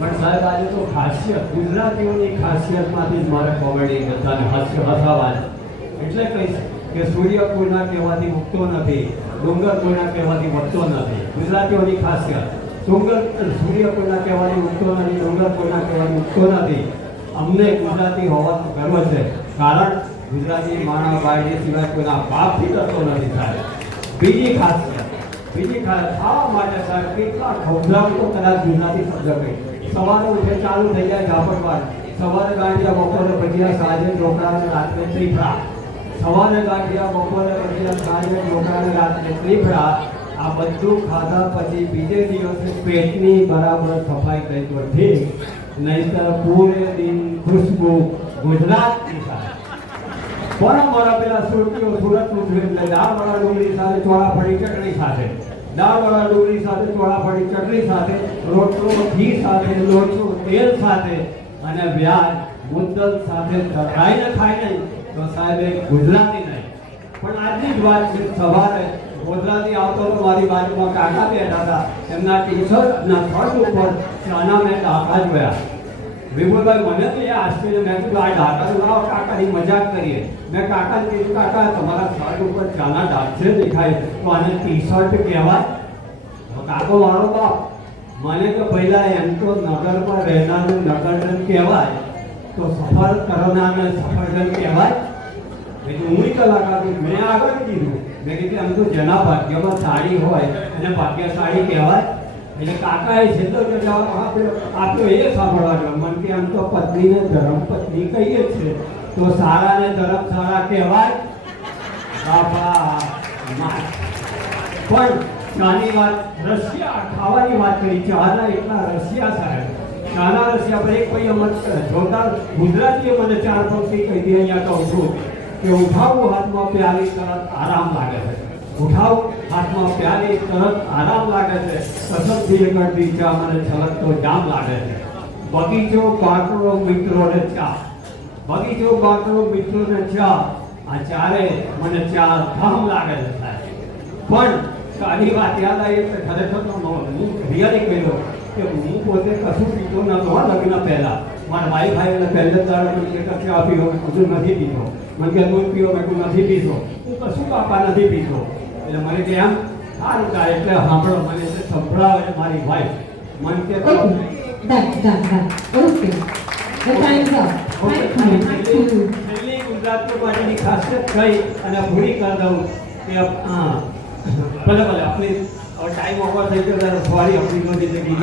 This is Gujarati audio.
પણ સાહેબ આજે તો ખાસિયત ગુજરાતીઓની ખાસિયતમાંથી જ મારે કોમેડી બધાને હસાવા એટલે કહીશ કે સૂર્ય કોઈના કહેવાથી ઉગતો નથી, ડુંગર કોઈના કહેવાથી વધતો નથી. ગુજરાતીઓની ખાસિયત સૂર્ય કોઈના કહેવાથી ઉગતો નથી, ડુંગર કોઈના કહેવાથી ઉગતો નથી. અમને ગુજરાતી હોવાનો ગર્વ છે, કારણ ગુજરાતી માણસ બાયડી સિવાય કોઈના બાપથી કરતો નથી સાહેબ. બીજી ખાવા માટે સાહેબ કેટલા ખોબરામ તો કદાચ ગુજરાતી શબ્દ કહી. સવારે ઉઠે ચાલુ થઈ જાય ઝાપટવાડ, સવારે ગાંઠિયા, બપોરે ભજીયા, સાંજે ઢોકળા અને રાત્રે ત્રિફળા. સવારે ગાંઠિયા, બપોરે ભજીયા, સાંજે ઢોકળા અને રાત્રે ત્રિફળા. આ બધું ખાધા પછી બીજે દિવસે પેટની બરાબર સફાઈ કરી તો ઠીક, નહીંતર પૂરે દિન ખુશ્બુ ગુજરાતની સાથે. પણ મારા પેલા સુરતીઓ સુરતનું છે એટલે દાળવાળા ડુંગળી સાથે ચોળાફળી ચટણી સાથે, દાળવાળા ડુંગળી સાથે ચોળાફળી ચટણી સાથે, રોટલો ઘી સાથે, લોચો તેલ સાથે અને વ્યાજ મુદ્દલ સાથે ધરાઈને ખાય નહીં તો સાહેબ એક ગુજરાતી નહીં. પણ આજની જ વાત છે, સવારે ગોધરાથી આવતો તો મારી બાજુમાં કાકા બેઠા હતા, એમના ટી-શર્ટના શર્ટ ઉપર ચાના મેં ડાકા જોયા. વિપુલભાઈ મને તો એ આશ્ચર્ય, મેં કીધું આ ડાકા લાવો, કાકાની મજાક કરીએ. મેં કાકાને કીધું કાકા તમારા શર્ટ ઉપર ચાના ડાક છે દેખાય તો આને ટી-શર્ટ કહેવાય? કાકો મારો બાપ મને તો પહેલા એમ તો નગરમાં રહેનારું નગરજન કહેવાય, તો સફર કરનારને સફરજન કહેવાય. એટલે હું કલાકાર મેં આગળ કીધું, મેં કીધું એમ તો જેના ભાગ્યમાં સાડી હોય એને ભાગ્યશાળી કહેવાય. એટલે કાકાએ છેલ્લો જવાબ આપ્યો એ સાંભળવા જો. મને કે આમ તો પત્નીને ધર્મ પત્ની કહીએ છીએ, તો સારાને ધર્મ સારા કહેવાય. બાપા પણ ચાની વાત, રશિયા ખાવાની વાત કરી, ચાના એટલા રશિયા સાહેબ, ચાના રશિયા પર એક ભાઈ અમર જોરદાર ગુજરાતીએ મને ચાર પંક્તિ કહી દી. અહીંયા કહું છું કે ઉઠાવું હાથમાં પ્યાલી તરત આરામ લાગે છે, ઉઠાવું હાથમાં પ્યાલી તરત આરામ લાગે છે, કસમથી એકડતી ચા મને છલકતો જામ લાગે છે. બગીચો બાકડો મિત્રો ને ચા, બગીચો બાકડો મિત્રો ને ચા, આ ચારે મને ચા ધામ લાગે છે સાહેબ. પણ સારી વાત યાદ આવી એટલે ખરેખર તો હું રિયલી કહ્યું કે હું પોતે કશું પીતો નહોતો લગ્ન પહેલા. મારા ભાઈ ભાઈને પહેલે દાડે મને એક ચા પીવો, હજુ નથી પીતો. મને કે દૂધ પીવો, મેં કહું નથી પીતો. હું કશું કાપા નથી પીતો. એટલે મને કે એમ સારું થાય એટલે સાંભળો, મને એટલે સંભળાવે મારી વાઈફ. મને કે છેલ્લી ગુજરાતીઓ માટેની ખાસિયત કઈ અને પૂરી કરી દઉં કે હા ભલે આપણી ટાઈમ ઓવર થઈ ગયો, સોરી, આપણી નો જિંદગી